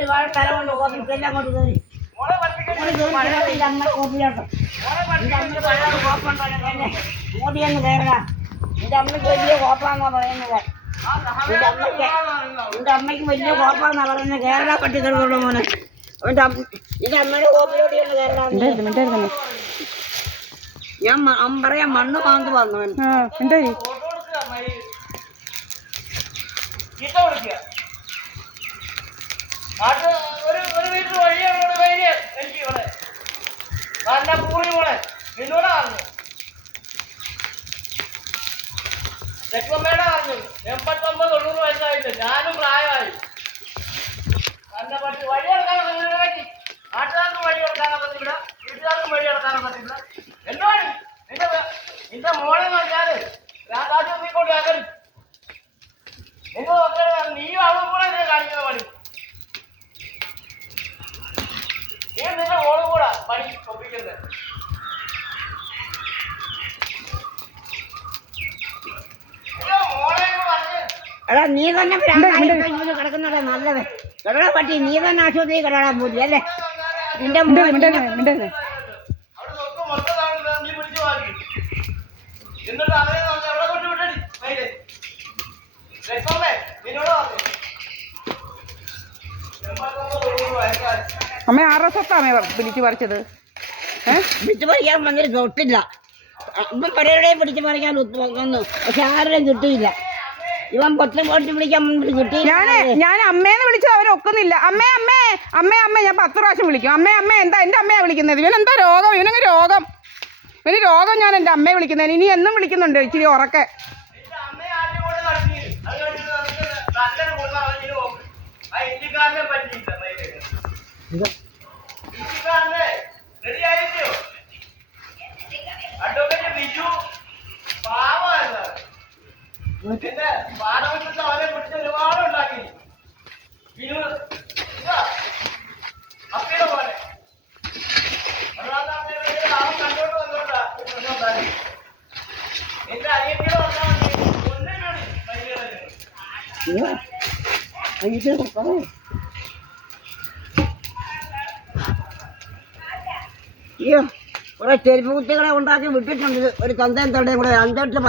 ഒരുപാട് സ്ഥലമുണ്ട് ഓഫീസെല്ലാം അങ്ങോട്ട് കയറി കോപ്പിലോട്ട് മോദിയൊന്ന് കയറുക എന്റെ അമ്മയ്ക്ക് വലിയ കോപ്പാന്നാ പറയുന്നത് എന്റെ അമ്മയ്ക്ക് വലിയ കോപ്പാന്നാ പറയുന്നത് കേരള പട്ടികളുള്ള മോനെ എന്റെ അമ്മയുടെ കോപ്പിലോട്ട് ഒന്ന് കയറണം ഞാൻ പറയാം മണ്ണ് മാന്ത് വന്നു ഒരു വീട്ടിൽ വഴിയോട് വൈകിയ എനിക്ക് ഇവിടെ നല്ല പൂർണ്ണി മോളെ നിന്നോട് പറഞ്ഞു ലക്ഷ്മമ്മയുടെ പറഞ്ഞു 89-90 വയസ്സായിട്ട് ഞാനും പ്രായമായി നല്ല പറ്റി വഴി എടുക്കാനോ പറ്റി നാട്ടുകാർക്കും വഴി എടുക്കാനോ പറ്റില്ല വീട്ടുകാർക്കും വഴി എടുക്കാനോ പറ്റില്ല എന്താണ് നിന്റെ മോളെ നോക്കിയാല് രാജാശുപത്രിക്കൊണ്ട് ആക്കരുത് നിങ്ങൾ നോക്കിയാൽ നീയും അവളും കൂടെ ഇതിനെ കാണിക്കുന്ന പണി നീ നിന്റെ മോളും കൂടാ പണി ഒപ്പിക്കുന്നത് എടാ നീ തന്നെ കിടക്കുന്നതാ നല്ലത് കിടടാ പറ്റി നീ തന്നെ ആശുപത്രി കിടടാ പോയി അല്ലേ നിന്റെ അമ്മ ആരുടെ സ്വത്താമേ പിടിച്ചു പറിച്ചത് പിടിച്ചു പറിക്കാൻ വന്നിട്ട് തൊട്ടില്ല ഇപ്പം പലരുടെയും പിടിച്ചു പറിക്കാൻ വന്നു പക്ഷെ ആരുടെയും കിട്ടിയില്ല ഇവൻ പൊട്ടി വിളിക്കാൻ കിട്ടിയില്ല ഞാൻ അമ്മേന്ന് വിളിച്ചത് അവരൊക്കുന്നില്ല അമ്മേ അമ്മേ അമ്മേ അമ്മേ ഞാൻ 10 പ്രാവശ്യം വിളിക്കും അമ്മേ അമ്മേ എന്താ എൻ്റെ അമ്മയാണ് വിളിക്കുന്നത് ഇവനെന്താ രോഗം ഇവനങ്ങ് രോഗം ഇവന് രോഗം ഞാൻ എൻ്റെ അമ്മയെ വിളിക്കുന്നതിന് ഇനി എന്നും വിളിക്കുന്നുണ്ട് ഇച്ചിരി ഉറക്കെ അവരെ പിടിച്ച് ഒരുപാട് ഉണ്ടാക്കി അപ്പയുടെ പോലെ കണ്ടോണ്ട് വന്നോണ്ടാ എന്റെ അനിയത്തിയുടെ വന്നാൽ കുറെ ചെരുപ്പ് കുത്തികളെ ഉണ്ടാക്കി വിട്ടിട്ടുണ്ട് ഒരു തന്തയും തടയും കൂടെ 5-8